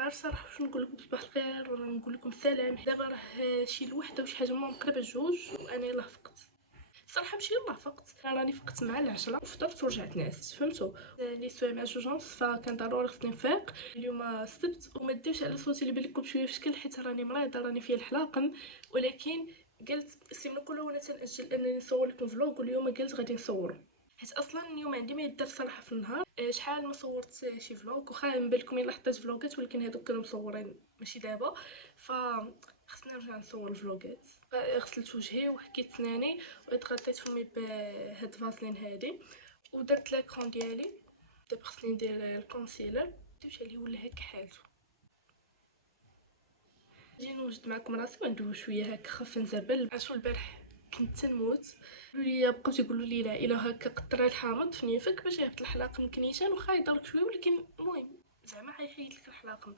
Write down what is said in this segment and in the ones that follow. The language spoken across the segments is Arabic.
عارف صراحه واش نقول لكم صباح الخير ولا نقول لكم السلام. دابا راه شي الوحده وشي حاجه مقربه جوج وانا يلاه فقت صراحه ماشي يلاه فقت، راني فقت مع العشرة وفطرت ورجعت نعست فهمتوا. لي سوي مع جوجونس فكان ضروري خصني نفيق. اليوم السبت وما ديوش على صوتي اللي بالكم بشويه في شكل حيت راني مريضه راني فيها الحلاقم، ولكن قلت السيمانه كلها وانا تنأجل انني نصور لكم فلوق، واليوم قلت غادي نصورو حيت اصلا اليوم عندي ما يدار صراحه في النهار. شحال ما صورت شي فلوق واخا من بالكم الا حطيت فلوقات ولكن هادوك كانوا مصورين ماشي دابا، ف خصني نرجع نصور الفلوقات. غسلت وجهي وحكيت سناني وتغطيت فمي بهاد فازلين هادي ودرت لاكرون ديالي. دابا خصني ندير الكونسيلر دوش عليه ولا هكا حالته. نجي نوجد معكم راسي وندوي شويه هكا خاف نزبل. عاشو البارح كنت تنموت، قالوا لي بقاو تيقولوا لي لا الا هكا قطره الحامض في نيفك باش يهبط الحلاقم كنيشان وخا يضرك شويه، ولكن المهم زعما غيحيد لك الحلاقم.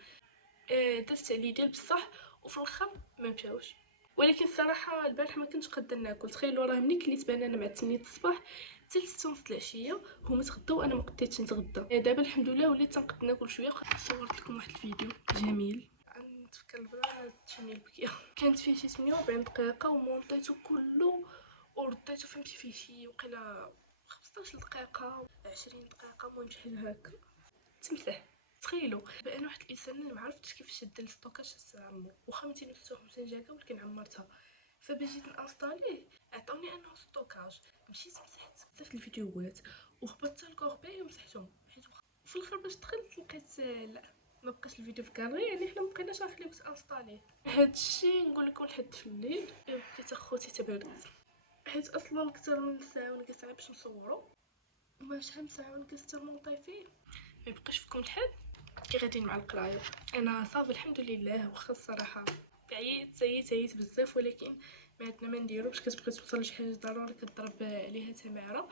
درت عليه ديال بصح وفي الاخر ما مشاوش. ولكن الصراحه البارح ما كنتش قادره ناكل. تخيلوا راه ملي كليت بنانه مع 8 الصباح حتى ل 6 ونص العشيه هما تغداو وانا ما قديتش نتغدى. دابا الحمد لله وليت تنقد ناكل شويه. صورت لكم واحد الفيديو جميل نتفكر البلا تشني البكيه كانت فيه شي 48 دقيقه ومونطيتو كله ورديتو فهمتي فيه شي وقيلا 15 دقيقه 20 دقيقه المهم شحال هكا تمسح. تخيلوا بان واحد الانسان اللي ما عرفتش كيفاش دير الستوكاج عمو واخا 256 جيجا ولكن عمرتها. فباش جيت نانستاليه عطاوني انه ستوكاج، مشيت مسحت بزاف الفيديوهات وهبطت الكوربي ومسحتهم حيت وفي الاخر باش دخلت لقيت لا ما بقاش الفيديو في كالري، يعني حنا ما بقيناش غنخليوك تانستاليه. هادشي نقول لكم لحد في الليل بقيت اخوتي تبردت حيت اصلا اكثر من ساعه ونقص باش نصورو وما شحال من ساعه ونقص حتى نونطي فيه ما يبقاش فيكم الحال كي غاديين مع القرايه. انا صافي الحمد لله واخا الصراحه عييت بزاف، ولكن ما عندنا ما نديرو باش كتبغي توصل لشي حاجه ضروري كضرب عليها تماره.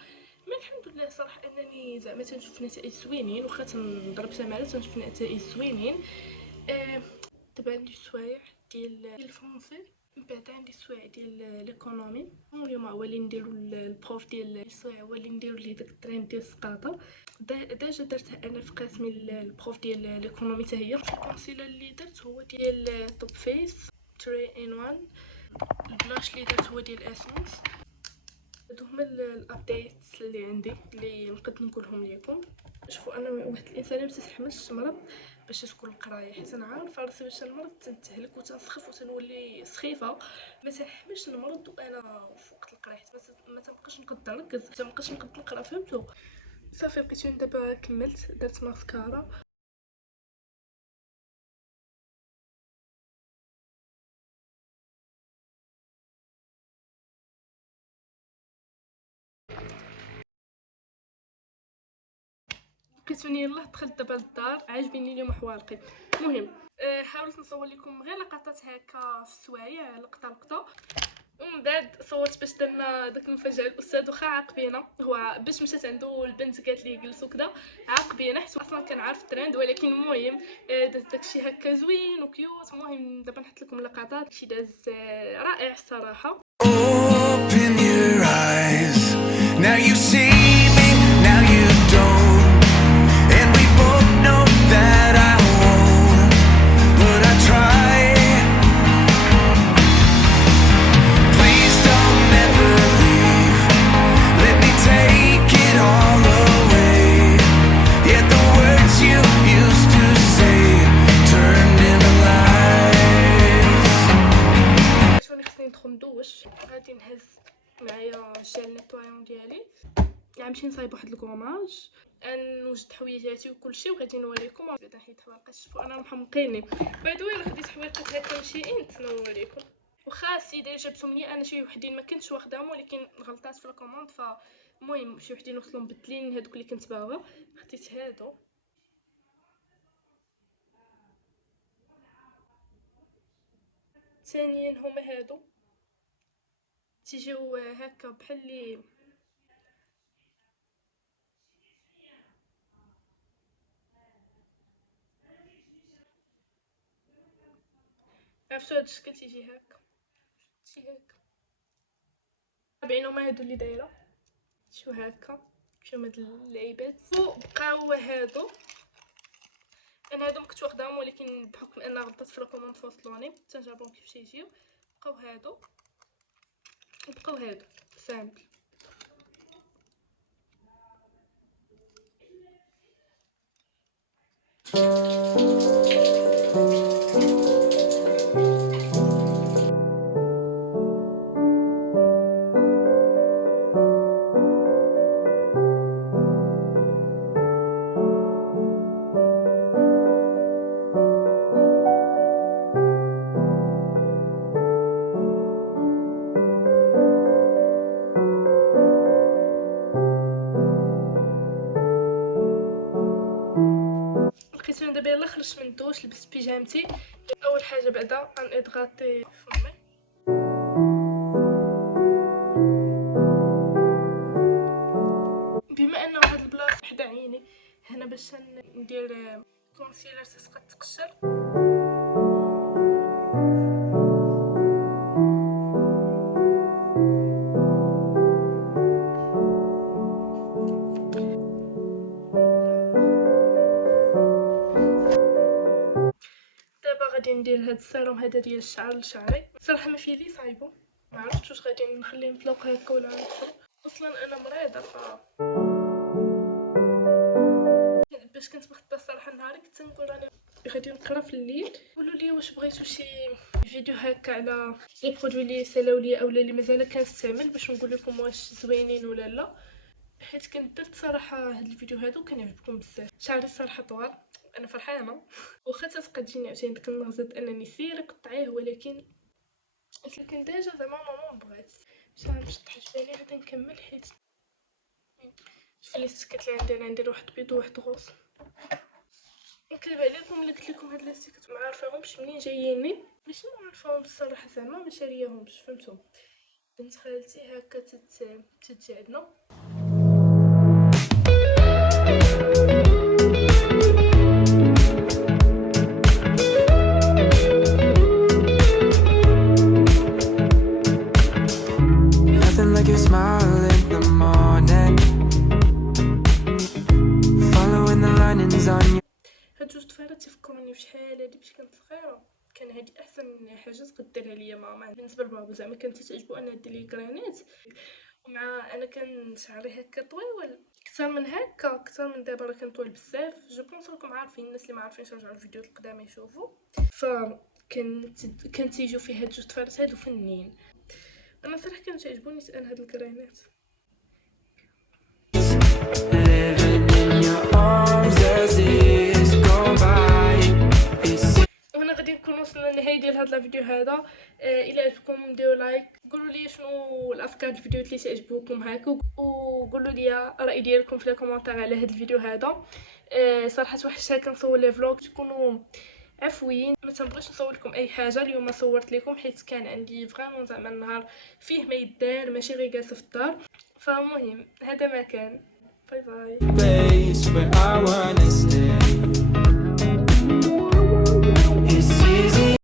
ما الحمد لله صراحه انني زعما تنشوف نتائج زوينين واخا تنضرب تماره تنشوف نتائج زوينين. دابا عندي السوايع ديال الفرونسي، من بعد عندي السوايع ديال ليكونومي. اليوم هو اللي نديرو البروف ديال السوايع هو اللي نديرو ليه داك التريم ديال السقاطه. ديجا درتها انا في قسمي البروف ديال ليكونومي حتى هي. الكونسيلر اللي درت هو ديال توب فيس 3 ان 1. البلاش اللي درت هو ديال اسونس. هادو هما الابديتس اللي عندي اللي نقد نقولهم لكم. شوفوا انا واحد الانسان ما تتحملش تمرض باش تكون القرايه، حيت انا عارفه راسي باش نمرض تنتهلك وتنسخف وتنولي سخيفه. ما تنحملش نمرض وانا في وقت القرايه حيت ما تنبقاش نقد نركز ما تنبقاش نقد نقرا فهمتوا. صافي بقيت دابا كملت درت ماسكارا. بقيت يلاه دخلت دابا للدار عاجبيني اليوم حوالقي. المهم حاولت نصور لكم غير لقطات هكا في السوايع لقطه ومن بعد صورت باش درنا داك المفاجاه. الاستاذ واخا عاقبينا هو باش مشات عنده البنت قالت لي جلسوا كذا عاقبينا حيت اصلا كان عارف الترند، ولكن المهم درت داكشي هكا زوين وكيوت. المهم دابا نحط لكم لقطات شي داز رائع الصراحه. Open your eyes. Now you see me, now you don't. And we both know that I won't, but I try. Please don't ever leave. Let me take it all away. Yet the words you used to say turned into lies. شوني خصني ندخل ندوش. غادي نهز معايا الجيل نيطوايون ديالي نمشي نصايب واحد الكروماج نوجد حويجاتي وكلشي وغادي نوريكم. بعدا حيت حوايق شوفوا انا محمقيني بعد وين خديت حويقات هكا مشيئين نوريكم. واخا السيده جابتهم لي انا شي وحدين ما كنتش واخداهم ولكن غلطات في الكوموند، فالمهم شي وحدين وصلوا مبدلين هذوك اللي كنت باغا. خديت هادو ثانيا هما هادو تيجيو هكا بحال لي عرفتو هاد الشكل تيجي هكا شي هكا. تابعين هما هادو اللي دايره شو هكا شو هاد اللعيبات. وبقاو هادو انا هادو مكنت واخداهم ولكن بحكم ان غلطت في الكوموند فوصلوني تنجربهم كيفاش يجيو. بقاو هادو وبقاو هادو سامبل. لقيت انا دابا يلاه خرجت من الدوش لبست بيجامتي. اول حاجه بعدا غنضغطي فمي بما انه هاد البلاصه حدا عيني هنا باش ندير كونسيلر تسقط تقشر. دابا غادي ندير هاد السيروم هذا ديال الشعر لشعري. صراحه ما فيه لي صايبو، ما عرفتش واش غادي نخليه مطلوق هكا ولا نشرو. اصلا انا مريضه باش كنت مخططه الصراحه نهاري كنت نقول راني غادي نقرا في الليل. قولوا لي واش بغيتو شي فيديو هكا على لي برودوي اللي سالاو لي اولا اللي مازال كنستعمل باش نقول لكم واش زوينين ولا لا، حيت كنت درت صراحه هاد الفيديو هادو كنعجبكم بزاف. شعري الصراحه طوال، انا فرحانه واخا تبقى تجيني عاوتاني ديك النغزه انني سير قطعيه، ولكن ديجا زعما ماما بغات باش تحجبني غادي نكمل. حيت شوفي لي السكات اللي عندي، انا ندير واحد بيض وواحد غوص. نكذب عليكم الا قلت لكم هاد لاستيكات ما عارفاهمش منين جاييني، ماشي ما عارفاهم بصراحه زعما ما شارياهمش، فهمتوا؟ بنت خالتي هكا تتجادنا. Nothing like your smile in the morning, following the linings on your هاد جوج طفيرات تفكروني فشحال هادي فاش كنت صغيره. كان هادي احسن حاجه تقدرها ليا ماما بالنسبه لبابا، زعما كانت تعجبو انا ندير ليه كرانيت. ومع انا كان شعري هكا طويل اكثر من هكا، اكثر من دابا راه كان طويل بزاف. جو بونس راكم عارفين، الناس اللي ما عارفينش رجعوا الفيديوهات القدام يشوفوا. كان تيجيو فيه هاد جوج طفيرات هادو فنين. انا صراحه كانوا تعجبوني انا هاد الكرانيت. living in your arms as years go by. وهنا غادي نكون وصلنا لنهايه ديال هذا الفيديو هذا. الى عجبكم ديروا لايك، قولوا لي شنو الافكار الفيديوهات اللي تعجبوكم هكا، وقولوا لي الراي ديالكم في الكومونتير على هذا الفيديو هذا. صراحه وحشتها كنصور لي فلوغ، تكونوا عفويين. ما تنبغيش نصور لكم اي حاجه اليوم، صورت لكم حيت كان عندي فريمون زعما النهار فيه ما يدار، ماشي غير جالسه في الدار. فالمهم هذا ما كان. باي باي. Place where I wanna stay.